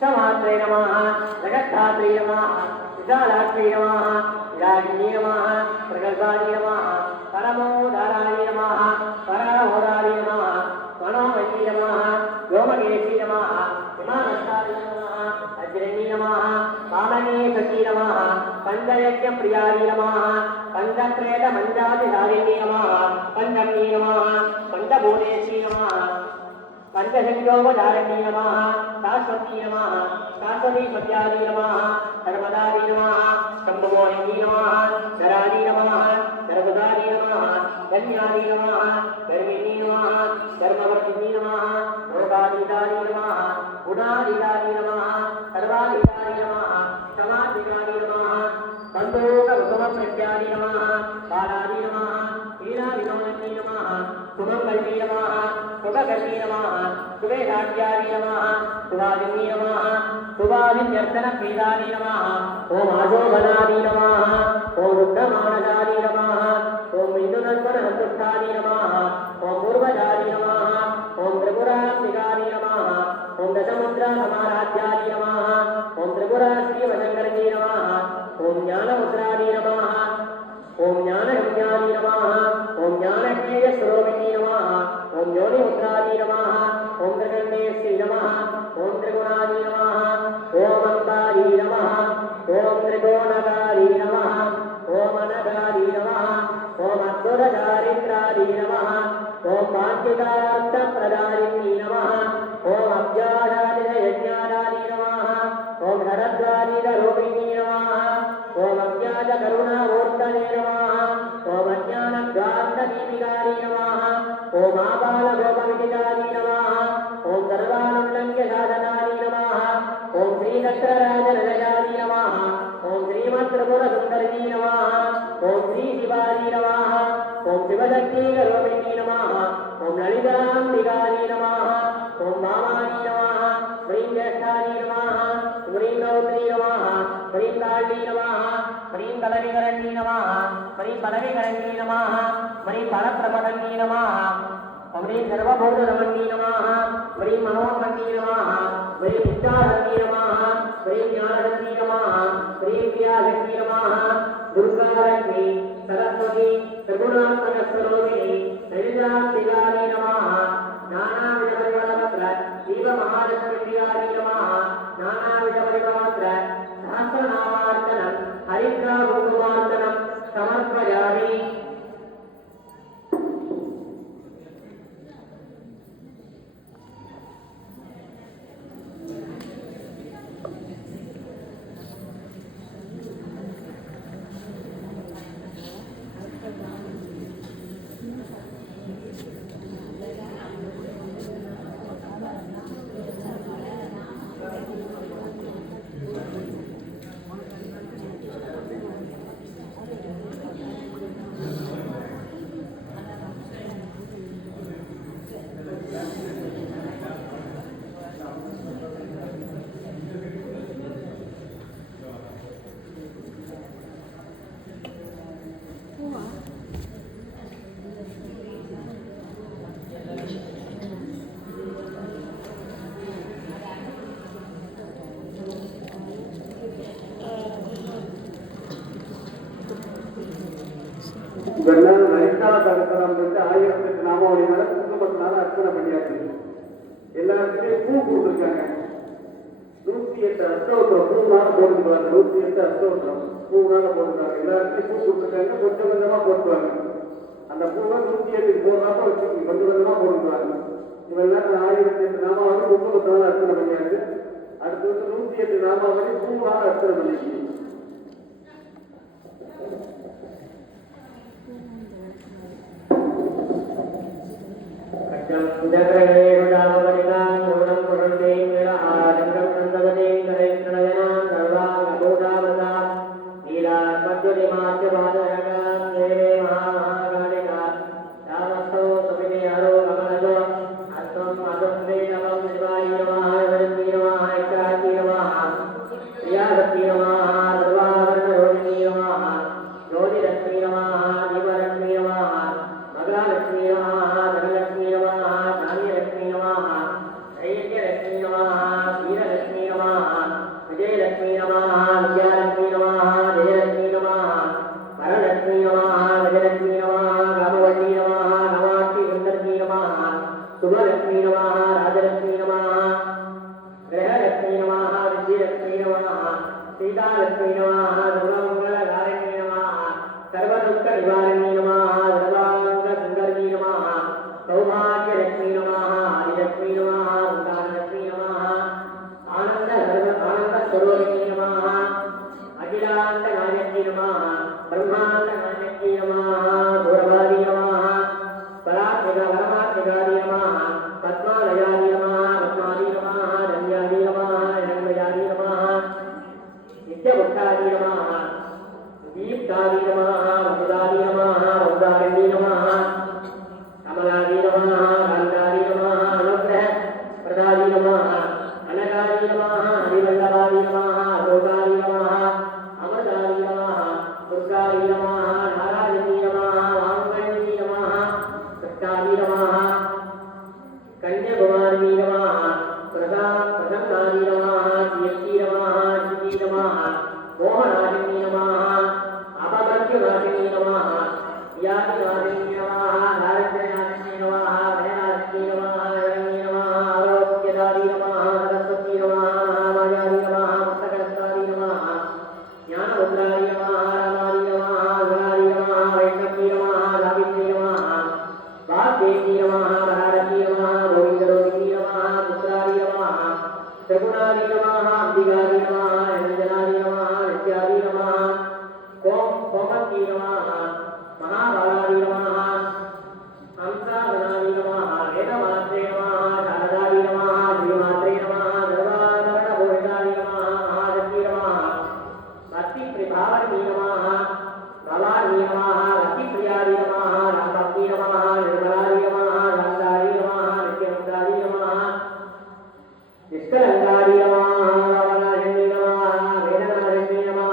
समात्रे नमः जगत्धात्रे नमः विशालात्रे नमः विरागिन्ये नमः प्रगल्भाय नमः परमोदाराय नमः पराहोराय नमः मनोमयी नमः व्योमकेशी नमः हिमानस्ताय नमः अज्रणी नमः कामनीसती नमः पंचयज्ञप्रियाय नमः पंचप्रेतमञ्जातिधारिणी नमः पंचमी नमः पंचभूतेशी नमः पंचशक्योपचारिणी नमः शाश्वती नमः शाश्वती सत्यादि नमः सर्वदादि नमः शम्भुमोहिनी नमः धरादि नमः सर्वदादि नमः धन्यादि नमः धर्मिणी नमः धर्मवर्तिनी नमः लोकादिदादि नमः गुणादिदादि नमः सर्वादिदादि नमः समादिदादि नमः बन्धोककुसुमप्रत्यादि नमः बालादि नमः लीलाविनोदिनी नमः सुमङ्गल्यै नमः सुभगल्यै नमः सुवेदाढ्यादि नमः सुवादिनी नमः सुवादिन्यर्चनप्रीदादि नमः ओम आशोभनादि नमः ओम रुद्रमानदादि नमः ओम इन्दुनर्पणसन्तुष्टादि नमः ओम पूर्वजादि नमः ओम त्रिपुराम्बिकादि नमः ओम दशमुद्रासमाराध्यादि नमः ओम त्रिपुरा श्रीवशङ्करजी नमः ओम ज्ञानमुद्रादि नमः ओम ज्ञानगम्यादि नमः ओम ज्ञानज्ञेयस्वरूपिणी नमः ओम योनिमुद्रादि नमः ओम त्रिगण्डेश्वरी नमः ओम त्रिगुणादि नमः ओम अम्बादि नमः ओम त्रिकोणकारि नमः ओम अनगादि नमः ओम अद्भुतचारित्रादि नमः ओम वाञ्छितार्थप्रदायिनी नमः ओम अव्याजादियज्ञादादि नमः ओम हरद्वादिरूपिणी नमः ओम अज्ञातकरुणामूर्तये नमः ओम अज्ञानद्वान्तदीपिकारि नमः ओम आबालगोपविदितानि नमः ओम सर्वानुल्लङ्घ्यसाधनानि नमः ओम श्रीदत्तराजनिलयानि नमः ओम श्रीमत्त्रिपुरसुन्दरी नमः ओम श्रीशिवानि नमः ओम शिवशक्तिरूपिणी नमः ओम ललिताम्बिकानि नमः ओम वामानि नमः ह्रीं ज्येष्ठानि नमः ह्रीं गौत्री नमः ह्रीं काली नमः ह्रीं कलविकरणी नमः ह्रीं पलविकरणी नमः ह्रीं फलप्रपदनी नमः ह्रीं सर्वभूतरमणी नमः ह्रीं मनोन्मणी नमः ह्रीं इच्छाशक्ति नमः ह्रीं ज्ञानशक्ति नमः ह्रीं क्रियाशक्ति नमः दुर्गालक्ष्मी सरस्वती त्रिगुणात्मकस्वरूपिणी ललिताम्बिकायै नमः नानाविधपरिमलपत्र शिवमहालक्ष्मीप्रियायै नमः नानाविधपरिमलपत्र सहस्रनामार्चनं हरिद्राकुङ्कुमार्चनं समर्पयामि இதெல்லாம் லலிதா சகஸ்ரம் வந்து 1008 நாமாவளி மேல குங்குமத்தினால அர்ச்சனை பண்ணியாச்சு. எல்லாருக்குமே பூ கொடுத்துருக்காங்க. 108 அஷ்டோத்திரம் பூனால போட்டுக்குவாங்க. 108 அஷ்டோத்திரம் பூனால போட்டுருக்காங்க. எல்லாருக்குமே பூ கொடுத்துருக்காங்க. கொஞ்சம் கொஞ்சமா போட்டுவாங்க. அந்த பூவை 108 போடுறாப்ப வச்சுக்கோங்க. கொஞ்சம் கொஞ்சமா போட்டுக்குவாங்க. இவெல்லாம் 1008 நாமாவளி குங்குமத்தினால அர்ச்சனை பண்ணியாச்சு. அடுத்து வந்து 108 நாமாவளி பூனால அர்ச்சனை பண்ணியாச்சு. जगरे गुडावरिकां गुणं पुरुषे निराहारं नन्दवते करेन्द्रयनां सर्वांगभूतावता नीलात्मज्योतिमात्यपादरकां देवे महाकालिका रामस्तो सुविनिहरो कमलतो अस्त्वं अदुन्दे नमः शिवाय नमः वरन्ति नमः ऐक्याति नमः प्रियावती नमः सर्वाभरणरोहिणी नमः ज्योतिरश्मी नमः दीपरश्मी नमः मगलक्ष्मी नमः धनलक्ष्मी नमः श्रीलक्ष्मी नमः सीतालक्ष्मी नमः सर्वमङ्गलकारिणी नमः सर्वदुःखनिवारिणी नमः सर्वाङ्गसुन्दरी नमः सौभाग्यलक्ष्मी नमः आदिलक्ष्मी नमः दुर्गालक्ष्मी नमः आनन्दस्वरूपिणी नमः अखिलाण्डनायकी नमः ब्रह्माण्डनायकी नमः गौरवादी नमः परमात्मिकादी नमः पद्मालयादी नमः पद्मादी नमः धन्यादी नमः रङ्गयादी नमः नित्यभक्तादी नमः दीप्तादी नमः वसुदादी नमः उदारिणी नमः कमलादी नमः गन्धादी नमः अनुग्रह प्रदादी नमः अनगादी नमः हरिवल्लभादी नमः अलोकादी नमः अमृतादी नमः दुर्गादी नमः नारायणी नमः वाङ्मयी नमः कृष्णादी नमः कन्याकुमारी नमः प्रसन्नादी नमः कीर्ति नमः शिवी नमः मोहनाशिनी नमः अपमृत्युनाशिनी नमः व्याधिनाशिनी नमः दारिद्र्यनाशिनी नमः भयनाशिनी नमः रणी नमः आरोग्यदादी नमः सरस्वती नमः मायादी नमः पुस्तकस्तादी नमः ज्ञानमुद्रादी नमः रामादी नमः गुणादी नमः वैष्णवी नमः सावित्री नमः वाग्देवी नमः महारथी नमः गोविन्दरोहिणी नमः पुत्रादी नमः त्रिगुणादी नमः अंबिकादी नमः रंजनादी नमः नित्यादी नमः कोमती नमः महाबालादी नमः हंसाधनादी नमः वेदमात्रे नमः शारदादी नमः श्रीमात्रे नमः सर्वाभरणभूषितादी नमः महाशक्ति नमः भक्तिप्रभावनी नमः भवानी नमः भक्तिप्रियादी नमः रामभक्ति नमः निर्मलादी नमः शान्तादी नमः नित्यमुक्तादी नमः निष्कलङ्कादी नमः रावणाशिनी नमः वेदनाशिनी नमः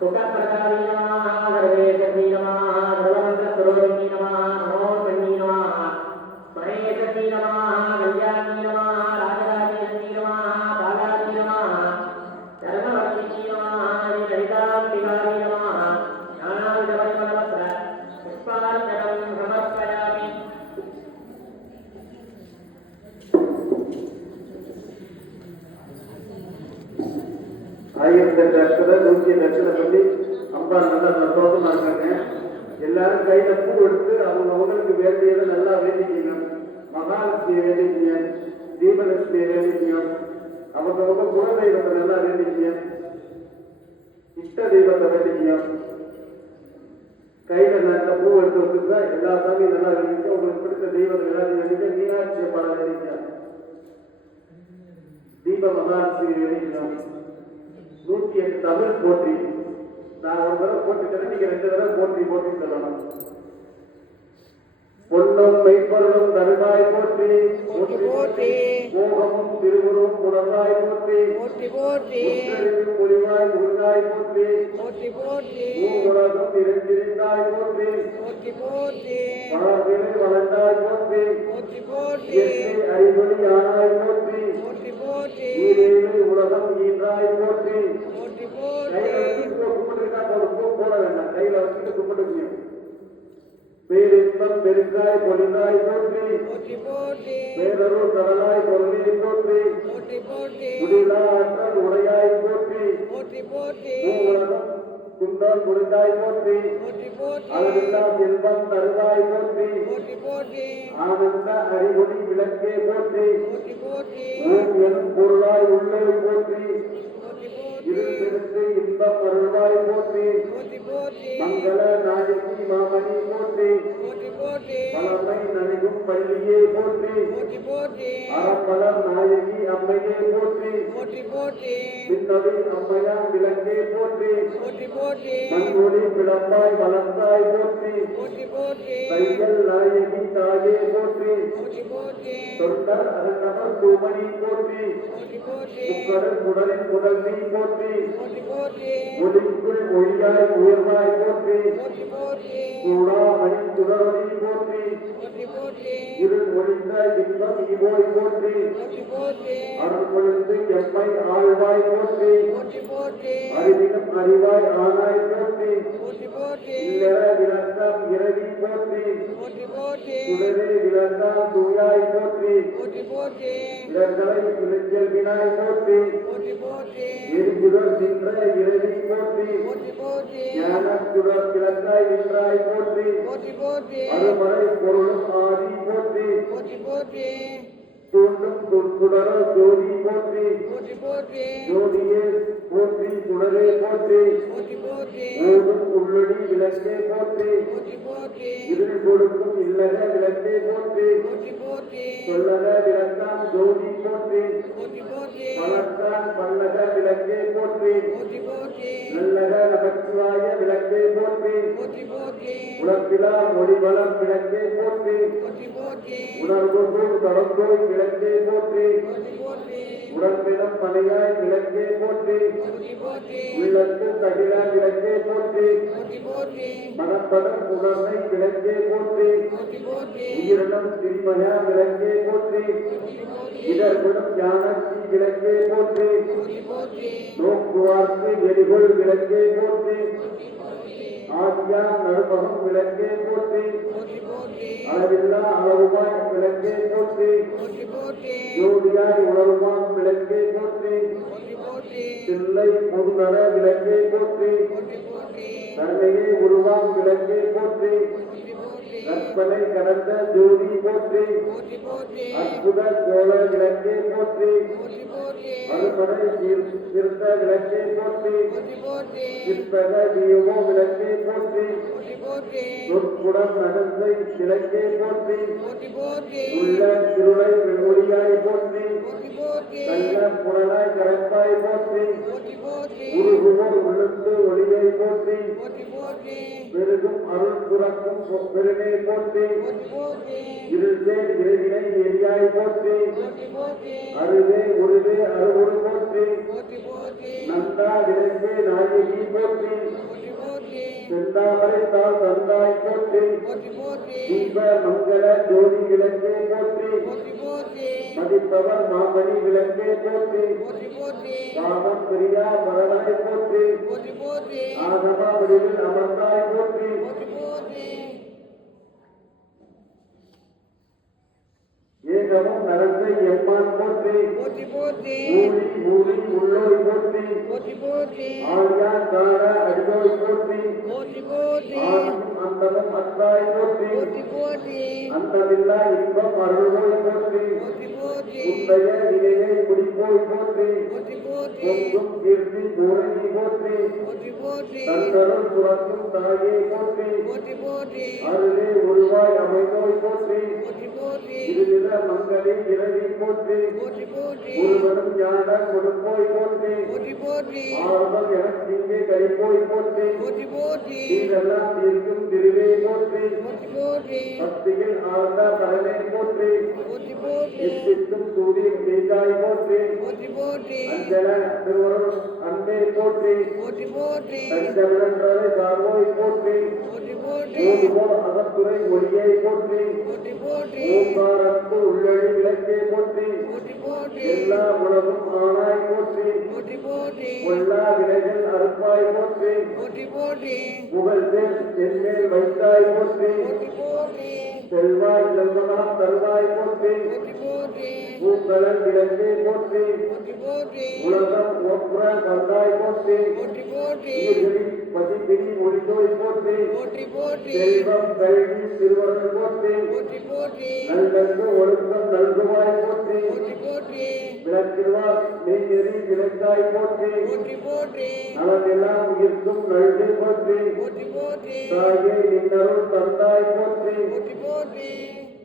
सुखप्रदादी नमः सर्वेशक्ति नमः सर्वमन्त्रस्वरूपिणी नमः मनोन्मणी नमः महेशक्ति नमः कल्याणी नमः राजराजेश्वरी नमः बालादी नमः धर्मवर्तिनी नमः ललिताम्बिकादी नमः ज्ञानाविधपरिमलवस्त्र पुष्पार्चनं समर्पयामि ஆயிரத்தி லட்சம் 100 லட்சம் பண்ணி அம்பா நல்லா சந்தோஷமா இருக்காங்க. எல்லாரும் கையில பூ எடுத்து அவங்களுக்கு வேண்டியதை நல்லா வேண்டிக்கணும். மகாலட்சுமியை வேண்டிக்கணும், தீபலட்சுமியை வேண்டிக்கணும், அவங்க குலதெய்வத்தை நல்லா வேண்டிக்கணும், இஷ்ட தெய்வத்தை வேண்டிக்கணும். கையில நல்ல பூ எடுத்து வச்சுருந்தா எல்லா சாமியும் நல்லா வேண்டிக்க. உங்களுக்கு பிடிச்ச தெய்வத்தை எல்லாத்தையும் வேண்டிக்க. மீனாட்சி படம் வேண்டிக்கணும், தீப மகாலட்சுமி வேண்டிக்கணும். 108 தமிழ் போற்றி. நான் ஒரு தடவை போட்டுக்கிறேன், நீங்க 2 தடவை போற்றி போற்றி சொல்லணும். பொன்னும் மெய்ப்பொருளும் தருவாய் போற்றி போற்றி போற்றி. மோகமும் திருவுருவும் புலவாய் போற்றி போற்றி போற்றி. மொழிவாய் முருகாய் போற்றி போற்றி போற்றி. உலகம் இருந்திருந்தாய் போற்றி போற்றி போற்றி. வாழ்வினை வளர்ந்தாய் போற்றி போற்றி போற்றி. அறிவொளி ஆனாய் போற்றி போற்றி போற்றி. ஈரேழு உலகம் ஈன்றாய் போற்றி போற்றி போற்றி. கும்பிட்டுருக்கா போட வேண்டாம், கையில வச்சுட்டு கும்பிட்டு. பேரின்பம் பெருக்காய் பொலிந்தாய் போற்றி போற்றி போற்றி. பேரருள் கடலாய் பொருளை போற்றி போற்றி போற்றி. முடிலா ஆற்றல் உடையாய் போற்றி போற்றி போற்றி. உலகம் குந்தால் முடிந்தாய் போற்றி போற்றி போற்றி. அளவில்லா செல்வம் தருவாய் போற்றி போற்றி போற்றி. ஆனந்த அறிவொளி விளக்கே போற்றி போற்றி போற்றி. ஓம் எனும் பொருளாய் உள்ளே போற்றி போற்றி போற்றி. இருபெருத்து இன்பம் அருள்வாய் போற்றி போற்றி போற்றி. மங்கள நாயகி மாமணி போற்றி போற்றி போற்றி. பலமை நனையும் பள்ளியே போற்றி போற்றி போற்றி. அறப்பலர் நாயகி அம்மையே போற்றி போற்றி போற்றி. பின்னொழி அம்மையாம் விளக்கே போற்றி போற்றி போற்றி. மண்மொழி பிளப்பாய் வளர்ந்தாய் போற்றி போற்றி போற்றி. தையல் நாயகி தாயே போற்றி போற்றி போற்றி. தொண்டர் அருணவர் தூமணி போற்றி போற்றி போற்றி. முக்கடல் குடலின் குடல்வி போற்றி போற்றி போற்றி. ஒளிக்குள் ஒளியாய் உயர்வாய் போற்றி போற்றி போற்றி. சூடாமணி சுடரொளி போற்றி போற்றி போற்றி. இருள் ஒளிந்த இன்பம் இவோய் போற்றி போற்றி போற்றி. அருள் பொழுது எம்மை ஆழ்வாய் போற்றி போற்றி போற்றி. அறிவினும் அறிவாய் ஆனாய் போற்றி போற்றி போற்றி. இல்லற விளக்கம் இரவி போற்றி போற்றி போற்றி சுடரே விளங்காம் தூயாய் போற்றி போற்றி போற்றி இடர்களை இயல்பினாய் போற்றி போற்றி போற்றி எரிசுடர் நின்ற இறைவி போற்றி போற்றி போற்றி ஞானச்சுடர் கிழக்காய் நின்றாய் போற்றி போற்றி போற்றி அருமறை பொருளும் ஆதி போற்றி போற்றி போற்றி தோன்றும் தொற்குடர ஜோதி போற்றி போற்றி போற்றி ஜோதியே போற்றி சுடரே போற்றி போற்றி போற்றி ஓடும் உள்ளடி விளக்கே போற்றி போற்றி போற்றி இருள் கொடுக்கும் இல்லக விளக்கே போற்றி போற்றி போற்றி சொல்லக விளக்காம் ஜோதி போற்றி போற்றி போற்றி மலர்கான் பல்லக விளக்கே போற்றி போற்றி போற்றி நல்லக நமச்சிவாய விளக்கே போற்றி போற்றி போற்றி உலப்பிலா மொழிபலம் விளக்கே போற்றி போற்றி போற்றி உணர்வுகள் கடந்தோய் விளக்கே போற்றி போற்றி போற்றி உடம்பிடம் பணியாய் விளக்கே போற்றி போற்றி போற்றி உள்ளத்து தகிலா விளக்கே போற்றி போற்றி போற்றி மனப்படம் உணர்வை விளக்கே போற்றி போற்றி போற்றி உயிரினம் திருமயா விளக்கே போற்றி இதற்குடன் ஞானத்தி விளக்கே போற்றி போற்றி போற்றி நோக்குவார்க்கு எரிகொள் விளக்கே போற்றி ஆதியாம் நடுபகம் விளக்கே போற்றி போற்றி போற்றி அளவில்லா அளவுமாய் விளக்கே போற்றி போற்றி போற்றி ஜோதியாய் உணர்வான் விளக்கே போற்றி போற்றி போற்றி தில்லை பொதுநட விளக்கே போற்றி போற்றி போற்றி தன்னையே உருவாம் விளக்கே போற்றி போற்றி போற்றி கற்பனை கடந்த ஜோதி போற்றி போற்றி போற்றி அற்புத கோல விளக்கே போற்றி போற்றி போற்றி அறுபடை திருத்த விளக்கே போற்றி போற்றி போற்றி சிற்பக தீபமோ விளக்கே போற்றி போற்றி போற்றி சொற்குடம் நடந்தை விளக்கே போற்றி போற்றி போற்றி உள்ள திருளை ஒளியாய் போற்றி போற்றி போற்றி நல்ல புலனாய் கரப்பாய் போற்றி போற்றி போற்றி உருகுவோர் உள்ளத்து ஒளியை போற்றி போற்றி போற்றி பெருகும் அருள் புறக்கும் பெருமை போற்றி போற்றி போற்றி இருள் சேர் இறைவினை எரியாய் போற்றி போற்றி போற்றி அருவே உருவே அருவுரு போற்றி போற்றி போற்றி நந்தா விளக்கே நாயகி போற்றி போற்றி போற்றி செந்தாமரை தாள் தந்தாய் போற்றி போற்றி போற்றி தீப மங்கள ஜோதி விளக்கே போற்றி போற்றி போற்றி மதிப்பவர் மாமணி விளக்கே போற்றி போற்றி போற்றி பாவம் பிரியா பரவனை போற்றி போற்றி போற்றி ஆகம வடிவில் அமர்ந்தாய் போற்றி போற்றி போற்றி ஏகமும் நடந்தை எம்மான் போற்றி போற்றி போற்றி ஊழி ஊழி உள்ளோய் போற்றி போற்றி போற்றி ஆழியா கார அடியோய் போற்றி போற்றி போற்றி ஆணும் அந்தமும் அத்தாய் போற்றி போற்றி போற்றி அந்தமில்லா இன்பம் அருள்வோய் போற்றி போற்றி போற்றி உந்தைய வினையை முடிப்போய் போற்றி போற்றி போற்றி பொங்கும் கீர்த்தி பூரணி போற்றி போற்றி போற்றி தந்தரும் புறத்தும் தாயே போற்றி போற்றி போற்றி அருளே உருவாய் அமைந்தோய் போற்றி போற்றி போற்றி இருவித மங்களி இரவி போற்றி போற்றி போற்றி ஒருவரும் ஞான கொடுப்போய் போற்றி போற்றி போற்றி ஆர்வம் எனக்கு இங்கே கழிப்போய் போற்றி போற்றி போற்றி இதெல்லாம் தீர்க்கும் திருவே போற்றி போற்றி போற்றி பக்தியில் ஆழ்ந்த பலனை போற்றி போற்றி போற்றி எத்திக்கும் சூரிய தேஜாய் போற்றி போற்றி போற்றி அஞ்சல திருவருள் அன்பே போற்றி போற்றி போற்றி தஞ்சமிழன்றதை சார்வோய் போற்றி போற்றி போற்றி ஓதுவோர் அகத்துறை ஒளியை போற்றி போற்றி போற்றி ஓங்காரத்து உள்ளழி விளக்கே போற்றி போற்றி போற்றி எல்லா உலகும் ஆனாய் போற்றி போற்றி போற்றி கொல்லா விலைகள் அறுப்பாய் போற்றி போற்றி போற்றி புகழ் தென்மேல் வைத்தாய் போற்றி போற்றி போற்றி செல்வாய் செல்வனாம் தருவாய் போற்றி போற்றி போற்றி பூக்களன் விளக்கே போற்றி போற்றி போற்றி உலகம் ஒப்புற வந்தாய் போற்றி போற்றி போற்றி உயிர்களில் பதிப்பிடி ஒளிதோய் போற்றி போற்றி போற்றி செல்வம் கல்வி திருவருள் போற்றி போற்றி போற்றி நல்லென்று ஒழுக்கம் நல்குவாய் போற்றி போற்றி போற்றி விளக்கிடுவார் மெய்நெறி விளக்காய் போற்றி போற்றி போற்றி நலமெல்லாம் உயிர்க்கும் நல்கு போற்றி போற்றி போற்றி தாயே நின்னருள் தந்தாய் போற்றி போற்றி போற்றி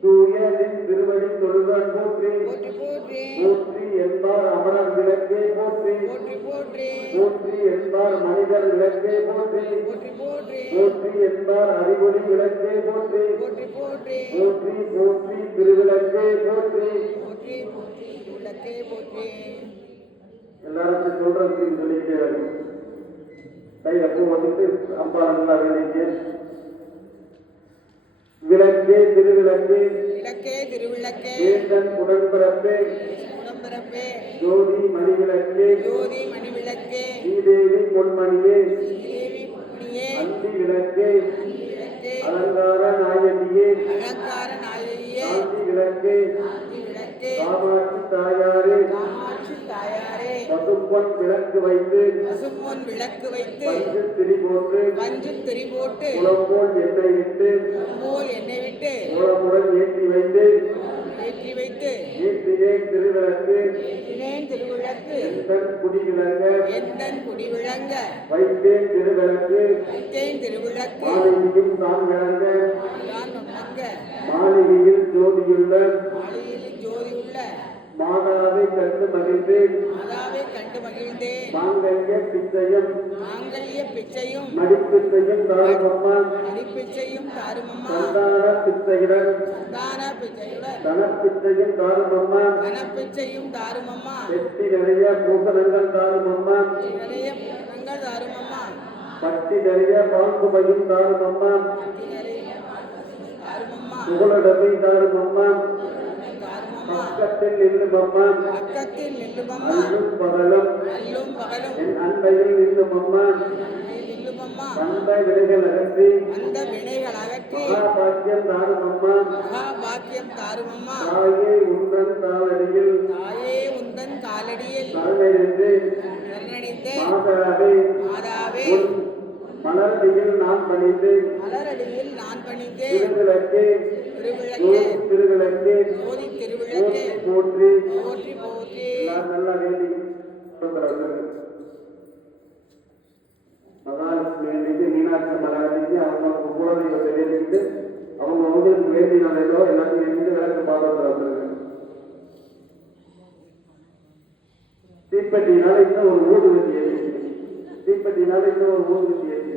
தூய நின் திருவடி தொழுதான் போற்றி போற்றி போற்றி போற்றி என்பார் அமரர் விளக்கே போற்றி போற்றி போற்றி போற்றி என்பார் மனிதர் விளக்கே போற்றி போற்றி போற்றி போற்றி என்பார் அறிவொளி விளக்கே போற்றி போற்றி போற்றி போற்றி போற்றி திருவிளக்கே போற்றி போற்றி போற்றி விளக்கே போற்றி எல்லாருக்கும் சொல்றதுக்கு சொல்லிட்டே வரும் கையில பூ வந்துட்டு அம்பா நல்லா வேண்டிய விளக்கே திருவிளக்கே விளக்கே திருவிளக்கே வேந்தன் உடன்பிறப்பே உடம்பிறப்பே ஜோதி மணிவிளக்கே ஜோதி மணி விளக்கே ஸ்ரீதேவி பொன்மணியே தேவி மணியே அந்தி விளக்கே விளக்கே அலங்கார பசும்பொன் விளக்கு வைத்து பசும்பொன் விளக்கு வைத்து பஞ்சு திரி போட்டு பஞ்சு திரி போட்டு குளம்போல் எண்ணெய் விட்டு போல் எண்ணெய் விட்டு கோலமுடன் ஏற்றி வைத்து ஏற்றி வைத்து ஏற்றினேன் திருவிளக்கு ஏற்றினேன் திருவிளக்கு எந்தன் குடி விளங்க எந்தன் குடி விளங்க வைத்தேன் திருவிளக்கு வைத்தேன் திருவிளக்கு மாளிகையும் தான் விளங்க நான் உணங்க மாளிகையில் ஜோதியுள்ள மாளிகையில் ஜோதியுள்ள மாதாவை கண்டு மகிழ்ந்தேன் மாதாவை கண்டு மகிழ்ந்தேன் மாங்கல்ய பிச்சையும் மாங்கல்ய பிச்சையும் மடிப்பிச்சையும் தாருமம்மா அடிப்பிச்சையும் தாருமம்மா சந்தான பிச்சையுடன் தான பிச்சையுடன் தனப்பிச்சையும் தாருமம்மா தனப்பிச்சையும் தாருமம்மா வெட்டி நிறைய பூசணங்கள் தாருமம்மா நிறைய பூரணங்கள் தாருமம்மா பட்டி நிறைய பாம்புமையும் தாருமம்மா நிறைய தாருமம்மா புகழடமை தாருமம்மா தாருமம்மா பக்கத்தில் நின்றுமம்மா பக்கத்தில் நில்லுமம்மா அல்லும் பகலும் அல்லும் பகலும் என் அண்டையில் நின்றுமம்மா நில்லுமம்மா அந்த விடைகள் அகற்றி அந்த வினைகள் அகற்றி மகாபாக்கியம் தாருமம்மா மகா பாக்கியம் தாருமம்மா தாயே உந்தன் தாளடியில் தாயே உந்தன் காலடியில் தலைநின்று சரணடைந்தே மாதாவே மாதாவே உன் மலர்டியில் நான் பணிந்து மலரடியில் நான் பணிந்தேன் திருவிளக்கே திருவிளக்கே திருவிளக்கே ஜோதி திருவிளக்கே போற்றி போற்றி போற்றி எல்லாரும் நல்லா வேண்டி சொல்றாங்க. மகாலட்சுமி வேண்டிட்டு மீனாட்சி மகாலட்சுமி அவங்க குலதெய்வத்தை வேண்டிக்கிட்டு அவங்க அவங்களுக்கு வேண்டினாலேயோ எல்லாத்தையும் வேண்டிட்டு விளக்கு பார்த்துறாங்க. தீப்பெட்டினால இன்னும் ஒரு ஊதுவத்தி ஏற்றி தீப்பெட்டினால இன்னும் ஒரு ஊதுவத்தி ஏற்றி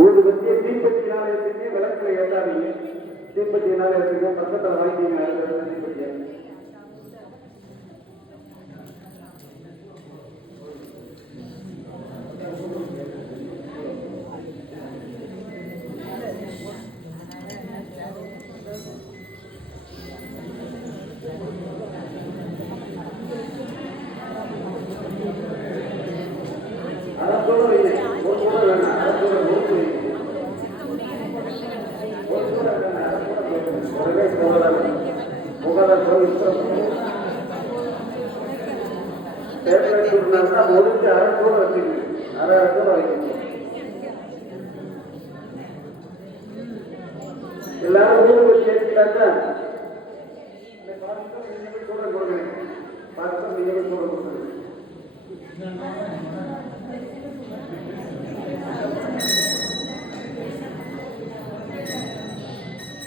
ஊதுவத்தியை தீப்பெட்டினால ஏற்றிங்க விளக்குல ஏற்றாதீங்க. தீப்பெட்டினால ஏற்றுங்க பக்கத்தில் வாங்கிங்க தீப்பெட்டியை. அதான் சொல்ல வைங்க. ஒரு கூட வேணாம். அதை சொல்ல நோக்கு வைங்க. ஒரு கூட வேணாம். அதை கூட போயிடுங்க. உடனே போகலாம். போகாதான் தேவைன்னா முடிஞ்சு அரை கூட வச்சுக்கணும். அரை கூட வைக்கணும். எல்லாரும் ஊருக்கு சேர்க்கிறாங்க. கூட கொடுக்குறேன். பார்த்து நீங்க கூட கொடுக்குறேன்.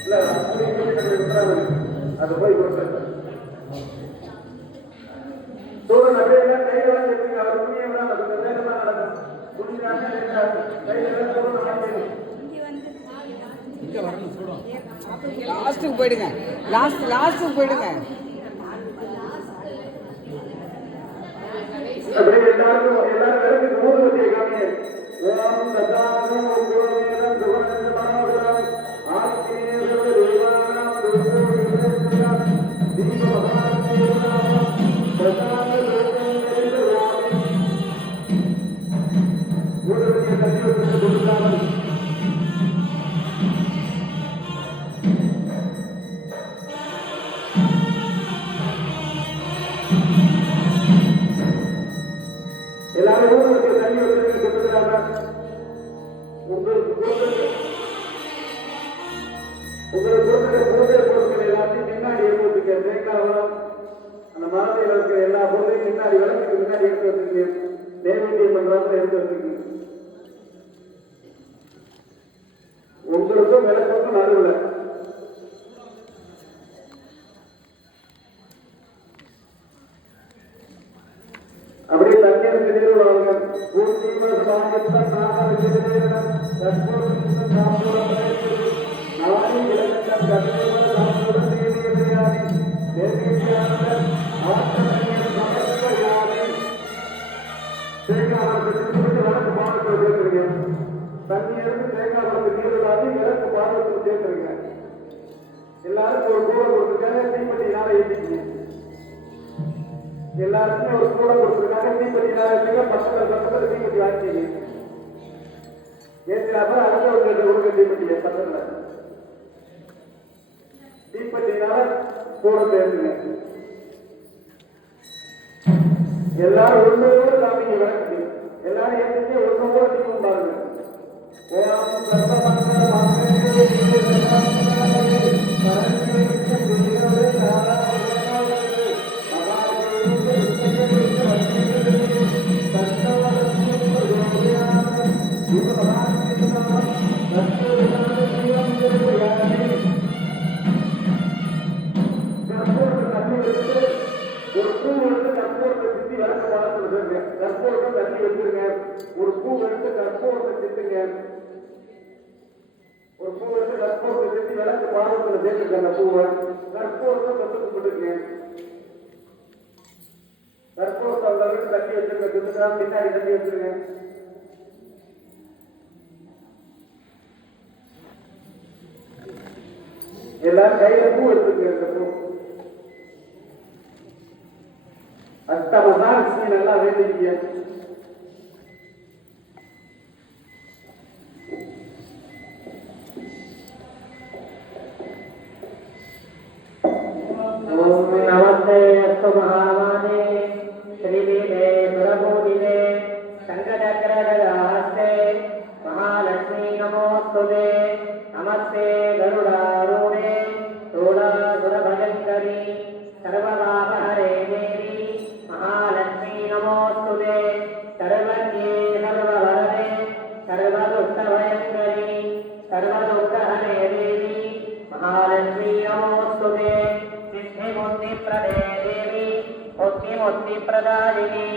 இல்ல அது போய் கொடுக்குறேன். சூழல் அப்படியே கையெல்லாம் எடுத்துங்க. அவர் புண்ணியம் அதுக்கு வேகமா நடக்கும். புண்ணியாங்க கையெல்லாம் சூழல் மாட்டேன். லாஸ்ட்டுக்கு போயிடுங்க லாஸ்ட்டுக்கு போயிடுங்க அப்படியே எல்லாரும் விளக்கு ஊதுவத்தியை காமிங்க. ஓம் ததானம் குருவேனம் சுவனந்தமாகுரம் ஆத்மீயேஸ்வர தேவானாம் துர்கோவிதேஸ்வரம் தீபமகாதேவானாம் பிரசாத லோகேந்திரவாமி. ஊதுவத்தியை கட்டி வச்சுட்டு கொடுத்தாலும் எல்லாரும் ஊருக்கு தண்ணி வச்சு கொடுத்துருக்காங்க. உங்களுக்கு கொடுக்குற பூஜை பொருட்கள் எல்லாத்தையும் முன்னாடி எடுத்து வச்சுக்க. தேங்காய் வளம் அந்த மரத்தில் இருக்கிற எல்லா பொருளையும் முன்னாடி விளக்குக்கு முன்னாடி எடுத்து வச்சுக்க. நைவேத்தியம் பண்றாங்க எடுத்து வச்சுக்க. உங்களுக்கும் விளக்குக்கும் நடுவில் அப்படியே தண்ணீர் திடீர்வாங்க. பூர்த்திம சாங்கித்தம் நாகரிகம் தற்போது நாளை இலக்கம் கட்டளை சாப்பிட தேவையான தேங்காய் வளர்த்து வடக்கு பாதத்தில் சேர்த்துருங்க. தண்ணி எடுத்து தேங்காய் வளர்த்து நீர் இல்லாத விளக்கு பாதத்தில் சேர்த்துருங்க. எல்லாருக்கும் ஒரு கூட கொடுத்துருக்காங்க, தீப்பெட்டினால ஏற்றிக்கங்க. எல்லாருக்குமே ஒரு கூட கொடுத்துருக்காங்க, தீப்பெட்டினால ஏற்றிங்க. பக்கத்தில் தீப்பெட்டி வாங்கிக்கங்க. ஏற்றின அப்புறம் அடுத்தவங்க கொடுக்க தீப்பெட்டியை பக்கத்தில் தீப்பெட்டினால கூட சேர்த்துங்க. எல்லாரும் ஒண்ணோட காமிங்க விளக்கு. எல்லாரும் ஏற்றிட்டு ஒண்ணோட தீபம் பாருங்க. கற்பூரத்தை தண்ணி வச்சிருங்க. ஒரு பூ எடுத்து கற்பூரத்தை சித்துங்க. ஒரு பூ எடுத்து கற்பூரத்தை சித்தி விளக்கு பாதத்தில் சேர்த்துருங்க. அந்த பூவை கற்பூரத்தை தொட்டு போட்டுருங்க. கற்பூரத்தை அந்த அளவுக்கு தண்ணி வச்சிருங்க. சுத்துக்கலாம் பின்னாடி தண்ணி வச்சிருங்க. எல்லாரும் கையில பூ எடுத்துருங்க. இந்த பூ அஷ்டமதான் நல்லா வேண்டிய நமஸ்தே அஸ்து மகாமானே ஸ்ரீவீதே சுரபூதிதே சங்கடக்ரகதாஸ்தே மகாலட்சுமி நமோஸ்துதே நமஸ்தே கருடாரூடே சூடாசுரபஜங்கரி சர்வபாபஹரே தேவி महालक्ष्मी नमोस्तुते सर्वज्ञे सर्ववरदे सर्वदुष्टभयङ्करी सर्वदुःखहरे देवी महालक्ष्मी नमोस्तुते सिद्धिबुद्धिप्रदे देवी बुद्धिमुक्तिप्रदायिनी